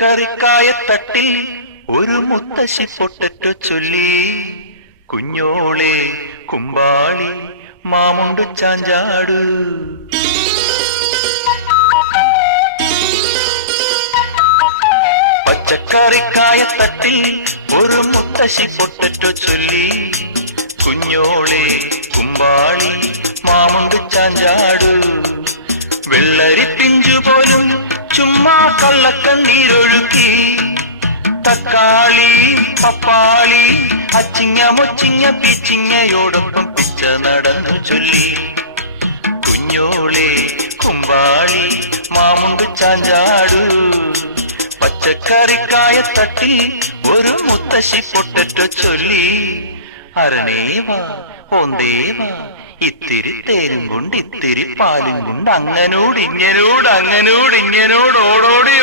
പച്ചക്കറിക്കായത്തട്ടിൽ ഒരു മുത്തശ്ശി പൊട്ടറ്റോ ചൊല്ലി, കുഞ്ഞോളെ കുമ്പാളി മാമുണ്ടു ചാഞ്ചാടു. പച്ചക്കറിക്കായത്തട്ടിൽ ഒരു മുത്തശ്ശി പൊട്ടറ്റോ ചൊല്ലി, കുഞ്ഞോളെ കുമ്പാളി മാമുണ്ടു ചാഞ്ചാടു. വെള്ളരി പിഞ്ചു പോലും ചുമ്മാ കള്ളക്കണ്ണീരൊഴുക്കി, തക്കാളി പപ്പാളി അച്ചിങ്ങ മൊച്ചിങ്ങ പീച്ചിങ്ങയോടൊപ്പം പിച്ച നടന്നു ചൊല്ലി, കുഞ്ഞോളെ കുമ്പാളി മാമുണ്ടു ചാഞ്ചാടു. പച്ചക്കറിക്കായത്തട്ടിൽ ഒരു മുത്തശ്ശി പൊട്ടറ്റോ ചൊല്ലി, അരണേവാ ഓന്തേവാ ഇത്തിരി തേരും കൊണ്ട് ഇത്തിരി പാലും കൊണ്ട് അങ്ങനോട് ഇങ്ങനോട് ഓടോടി